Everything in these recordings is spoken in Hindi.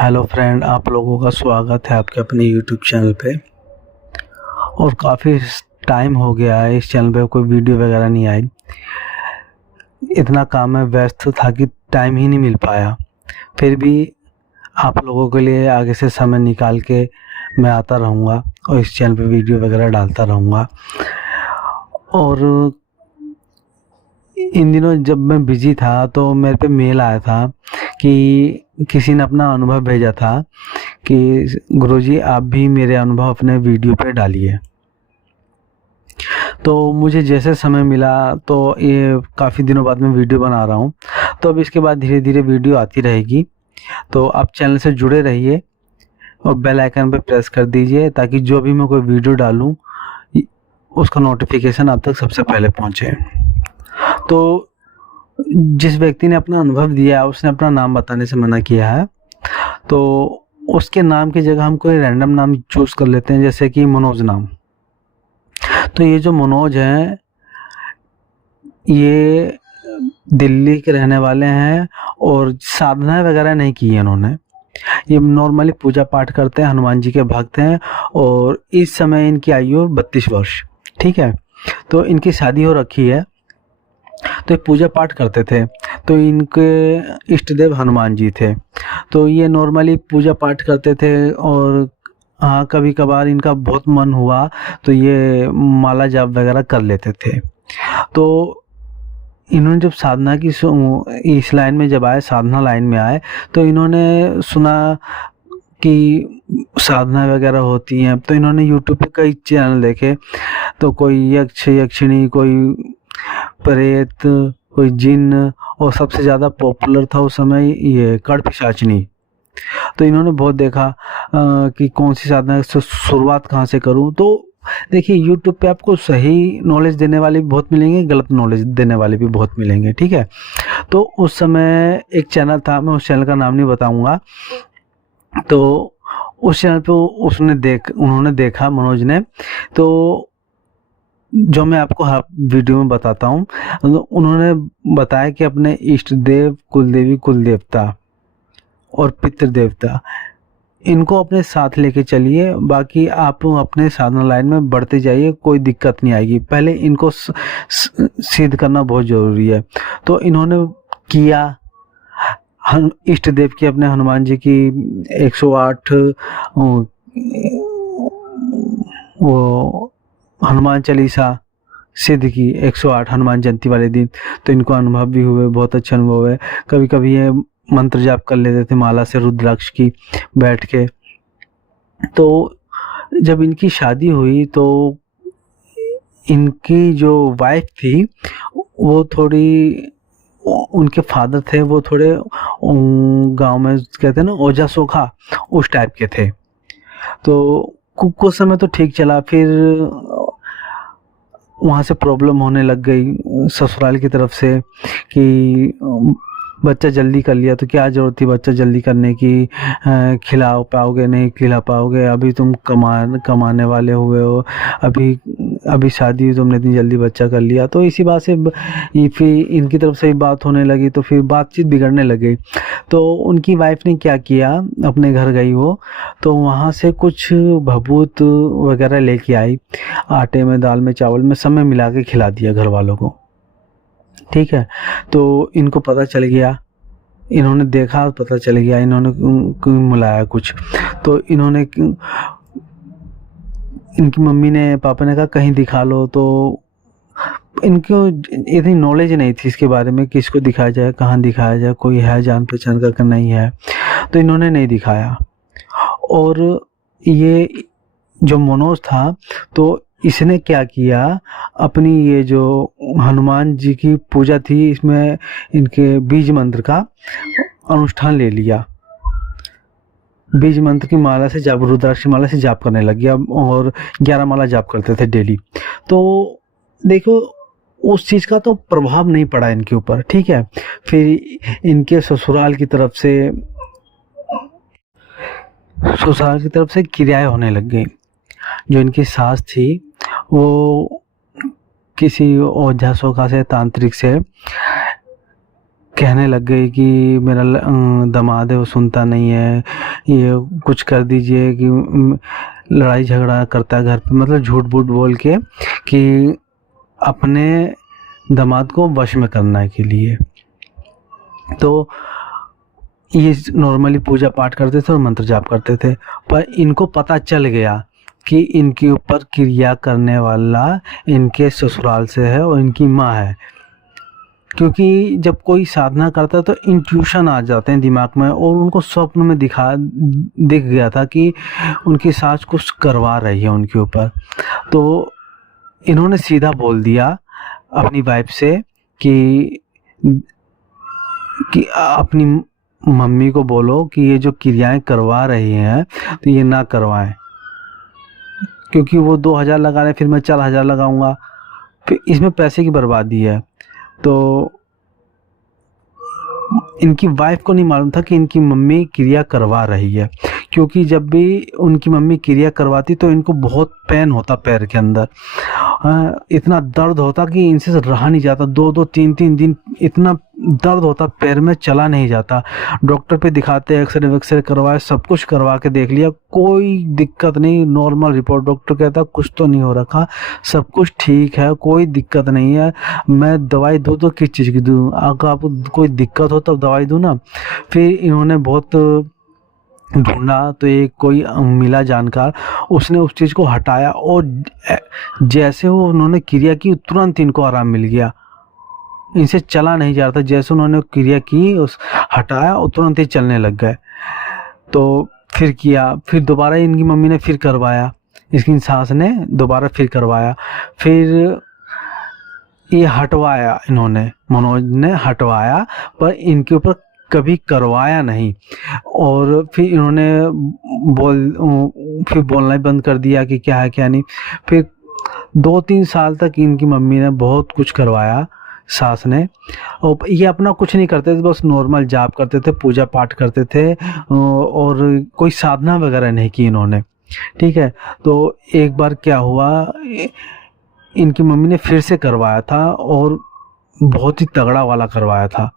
हेलो फ्रेंड, आप लोगों का स्वागत है आपके अपने यूट्यूब चैनल पे। और काफ़ी टाइम हो गया है इस चैनल पे कोई वीडियो वगैरह नहीं आई। इतना काम में व्यस्त था कि टाइम ही नहीं मिल पाया। फिर भी आप लोगों के लिए आगे से समय निकाल के मैं आता रहूँगा और इस चैनल पे वीडियो वगैरह डालता रहूँगा। और इन दिनों जब मैं बिज़ी था तो मेरे पे मेल आया था कि किसी ने अपना अनुभव भेजा था कि गुरुजी आप भी मेरे अनुभव अपने वीडियो पे डालिए। तो मुझे जैसे समय मिला तो ये काफ़ी दिनों बाद मैं वीडियो बना रहा हूँ, तो अब इसके बाद धीरे धीरे वीडियो आती रहेगी। तो आप चैनल से जुड़े रहिए और बेल आइकन पे प्रेस कर दीजिए ताकि जो भी मैं कोई वीडियो डालूँ उसका नोटिफिकेशन आप तक सबसे पहले पहुँचे। तो जिस व्यक्ति ने अपना अनुभव दिया है उसने अपना नाम बताने से मना किया है, तो उसके नाम की जगह हम कोई रैंडम नाम चूज़ कर लेते हैं, जैसे कि मनोज नाम। तो ये जो मनोज हैं ये दिल्ली के रहने वाले हैं और साधना वगैरह नहीं की है इन्होंने। ये नॉर्मली पूजा पाठ करते हैं, हनुमान जी के भक्त हैं और इस समय इनकी आयु 32 वर्ष। ठीक है, तो इनकी शादी हो रखी है। तो ये पूजा पाठ करते थे, तो इनके इष्ट देव हनुमान जी थे। तो ये नॉर्मली पूजा पाठ करते थे और हाँ, कभी कभार इनका बहुत मन हुआ तो ये माला जाप वगैरह कर लेते थे। तो इन्होंने जब साधना की इस लाइन में जब आए, साधना लाइन में आए, तो इन्होंने सुना कि साधना वगैरह होती हैं। तो इन्होंने यूट्यूब पे कई चैनल देखे, तो कोई यक्ष यक्षिणी, कोई प्रेत, कोई जिन्न, और सबसे ज़्यादा पॉपुलर था उस समय ये कड़पिशाचनी। तो इन्होंने बहुत देखा कि कौन सी साधना से शुरुआत कहाँ से करूँ। तो देखिए, यूट्यूब पे आपको सही नॉलेज देने वाले भी बहुत मिलेंगे, गलत नॉलेज देने वाले भी बहुत मिलेंगे। ठीक है, तो उस समय एक चैनल था, मैं उस चैनल का नाम नहीं बताऊंगा। तो उस चैनल पे उन्होंने देखा, मनोज ने, तो जो मैं आपको वीडियो में बताता हूँ, उन्होंने बताया कि अपने इष्ट देव, कुलदेवी, कुलदेवता और पितृ देवता, इनको अपने साथ लेके चलिए। बाकी आप अपने साधना लाइन में बढ़ते जाइए, कोई दिक्कत नहीं आएगी। पहले इनको सिद्ध करना बहुत ज़रूरी है। तो इन्होंने किया, इष्ट देव की, अपने हनुमान जी की 108 वो हनुमान चालीसा सिद्ध की, 108 हनुमान जयंती वाले दिन। तो इनको अनुभव भी हुए, बहुत अच्छे अनुभव है। कभी कभी ये मंत्र जाप कर लेते थे माला से, रुद्राक्ष की, बैठ के। तो जब इनकी शादी हुई तो इनकी जो वाइफ थी वो थोड़ी, उनके फादर थे वो थोड़े गांव में कहते हैं ना ओझा सोखा, उस टाइप के थे। तो कुछ समय तो ठीक चला, फिर वहाँ से प्रॉब्लम होने लग गई ससुराल की तरफ से कि बच्चा जल्दी कर लिया तो क्या ज़रूरत थी बच्चा जल्दी करने की, खिला पाओगे, नहीं खिला पाओगे, अभी तुम कमाने वाले हुए हो, अभी शादी हुई, तुमने इतनी जल्दी बच्चा कर लिया। तो इसी बात से फिर इनकी तरफ से बात होने लगी, तो फिर बातचीत बिगड़ने लगी। तो उनकी वाइफ ने क्या किया, अपने घर गई वो, तो वहाँ से कुछ भभूत वगैरह लेके आई, आटे में, दाल में, चावल में, सब में मिला के खिला दिया घर वालों को। ठीक है, तो इनको पता चल गया, इन्होंने देखा, पता चल गया, इन्होंने मिलाया कुछ। तो इन्होंने, इनकी मम्मी ने, पापा ने कहा कहीं दिखा लो। तो इनको इतनी नॉलेज नहीं थी इसके बारे में, किसको दिखाया जाए, कहाँ दिखाया जाए, कोई है जान पहचान का नहीं है, तो इन्होंने नहीं दिखाया। और ये जो मनोज था, तो इसने क्या किया, अपनी ये जो हनुमान जी की पूजा थी, इसमें इनके बीज मंत्र का अनुष्ठान ले लिया। बीज मंत्र की माला से जाप, रुद्राक्ष माला से जाप करने लग गया और 11 माला जाप करते थे डेली। तो देखो, उस चीज़ का तो प्रभाव नहीं पड़ा इनके ऊपर। ठीक है, फिर इनके ससुराल की तरफ से क्रियाएं होने लग गई। जो इनकी सास थी वो किसी ओझा सोखा से, तांत्रिक से कहने लग गई कि मेरा दामाद है वो सुनता नहीं है, ये कुछ कर दीजिए, कि लड़ाई झगड़ा करता है घर पे, मतलब झूठ बूठ बोल के कि अपने दामाद को वश में करने के लिए। तो ये नॉर्मली पूजा पाठ करते थे और मंत्र जाप करते थे, पर इनको पता चल गया कि इनके ऊपर क्रिया करने वाला इनके ससुराल से है और इनकी माँ है। क्योंकि जब कोई साधना करता है तो इंट्यूशन आ जाते हैं दिमाग में, और उनको स्वप्न में दिख गया था कि उनकी सास कुछ करवा रही है उनके ऊपर। तो इन्होंने सीधा बोल दिया अपनी वाइफ से कि अपनी मम्मी को बोलो कि ये जो क्रियाएं करवा रही हैं तो ये ना करवाएं, क्योंकि वो 2000 लगा रहे, फिर मैं 4000 लगाऊंगा, फिर इसमें पैसे की बर्बादी है। तो इनकी वाइफ को नहीं मालूम था कि इनकी मम्मी क्रिया करवा रही है, क्योंकि जब भी उनकी मम्मी क्रिया करवाती तो इनको बहुत पेन होता पैर के अंदर, इतना दर्द होता कि इनसे रहा नहीं जाता, 2-2 3-3 दिन इतना दर्द होता, पैर में चला नहीं जाता। डॉक्टर पे दिखाते, एक्सरे वक्सरे करवाए, सब कुछ करवा के देख लिया, कोई दिक्कत नहीं, नॉर्मल रिपोर्ट। डॉक्टर कहता कुछ तो नहीं हो रखा, सब कुछ ठीक है, कोई दिक्कत नहीं है, मैं दवाई दूँ तो किस चीज़ की दूँ, अगर आपको कोई दिक्कत हो तब दवाई दूँ ना। फिर इन्होंने बहुत ढूंढा तो एक कोई मिला जानकार, उसने उस चीज़ को हटाया, और जैसे वो उन्होंने क्रिया की तुरंत इनको आराम मिल गया, इनसे चला नहीं जा रहा था। जैसे उन्होंने क्रिया की, उस हटाया और तुरंत ही चलने लग गए। तो फिर किया, फिर दोबारा इनकी मम्मी ने फिर करवाया, इसकी सास ने दोबारा फिर करवाया, फिर ये हटवाया, इन्होंने मनोज ने हटवाया, पर इनके ऊपर कभी करवाया नहीं। और फिर इन्होंने फिर बोलना ही बंद कर दिया कि क्या है क्या नहीं। फिर 2-3 साल तक इनकी मम्मी ने बहुत कुछ करवाया, सास ने, और ये अपना कुछ नहीं करते थे, बस नॉर्मल जाप करते थे, पूजा पाठ करते थे, और कोई साधना वगैरह नहीं की इन्होंने, ठीक है। तो एक बार क्या हुआ, इनकी मम्मी ने फिर से करवाया था, और बहुत ही तगड़ा वाला करवाया था।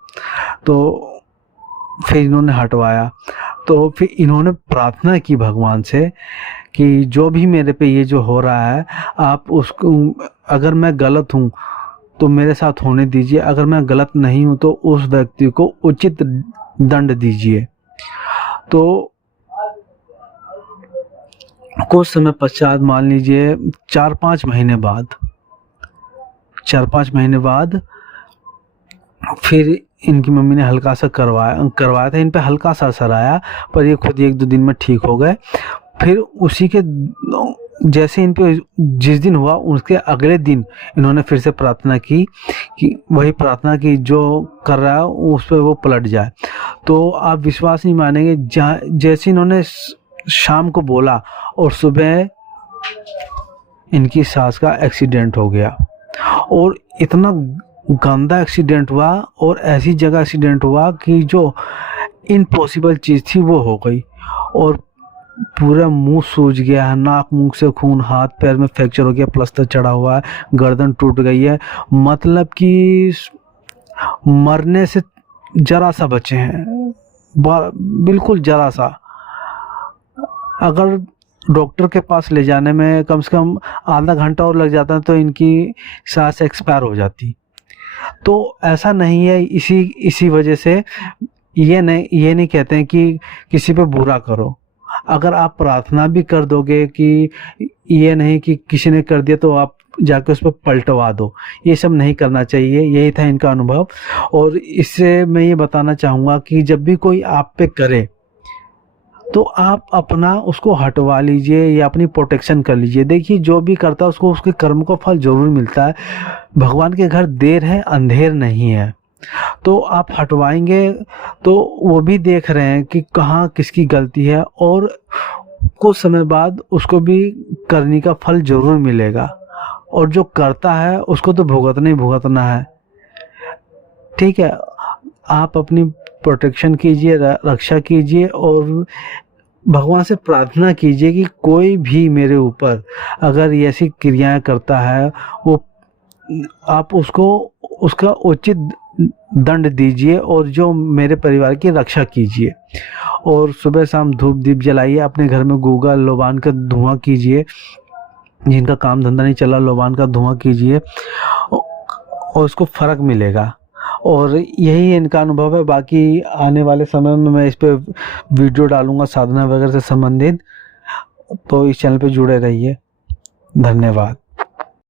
तो फिर इन्होंने हटवाया, तो फिर इन्होंने प्रार्थना की भगवान से कि जो भी मेरे पे ये जो हो रहा है, आप उसको, अगर मैं गलत हूँ तो मेरे साथ होने दीजिए, अगर मैं गलत नहीं हूँ तो उस व्यक्ति को उचित दंड दीजिए। तो कुछ समय पश्चात, मान लीजिए 4-5 महीने बाद फिर इनकी मम्मी ने हल्का सा करवाया था, इन पे हल्का सा असर आया, पर ये खुद 1-2 दिन में ठीक हो गए। फिर उसी के जैसे इन पे जिस दिन हुआ, उसके अगले दिन इन्होंने फिर से प्रार्थना की कि वही प्रार्थना की, जो कर रहा है उस पर वो पलट जाए। तो आप विश्वास नहीं मानेंगे, जैसे इन्होंने शाम को बोला और सुबह इनकी सास का एक्सीडेंट हो गया, और इतना गंदा एक्सीडेंट हुआ, और ऐसी जगह एक्सीडेंट हुआ कि जो इम्पॉसिबल चीज़ थी वो हो गई, और पूरा मुंह सूज गया है, नाक मुंह से खून, हाथ पैर में फ्रैक्चर हो गया, प्लास्टर चढ़ा हुआ है, गर्दन टूट गई है, मतलब कि मरने से जरा सा बचे हैं, बिल्कुल जरा सा। अगर डॉक्टर के पास ले जाने में कम से कम आधा घंटा और लग जाता तो इनकी सांस एक्सपायर हो जाती। तो ऐसा नहीं है, इसी वजह से ये नहीं कहते हैं कि किसी पे बुरा करो। अगर आप प्रार्थना भी कर दोगे, कि ये नहीं कि किसी ने कर दिया तो आप जाके उस पर पलटवा दो, ये सब नहीं करना चाहिए। यही था इनका अनुभव। और इससे मैं ये बताना चाहूँगा कि जब भी कोई आप पे करे तो आप अपना उसको हटवा लीजिए या अपनी प्रोटेक्शन कर लीजिए। देखिए, जो भी करता है उसको उसके कर्म का फल जरूर मिलता है। भगवान के घर देर है अंधेर नहीं है। तो आप हटवाएंगे तो वो भी देख रहे हैं कि कहाँ किसकी गलती है, और कुछ समय बाद उसको भी करने का फल जरूर मिलेगा। और जो करता है उसको तो भुगतना ही भुगतना है, ठीक है। आप अपनी प्रोटेक्शन कीजिए, रक्षा कीजिए, और भगवान से प्रार्थना कीजिए कि कोई भी मेरे ऊपर अगर ऐसी क्रियाएं करता है, वो आप उसको उसका उचित दंड दीजिए और जो मेरे परिवार की रक्षा कीजिए। और सुबह शाम धूप दीप जलाइए, अपने घर में गूंगा लोबान का धुआं कीजिए, जिनका काम धंधा नहीं चला लोबान का धुआं कीजिए और उसको फ़र्क मिलेगा। और यही इनका अनुभव है। बाकी आने वाले समय में मैं इस पे वीडियो डालूंगा साधना वगैरह से संबंधित, तो इस चैनल पे जुड़े रहिए। धन्यवाद।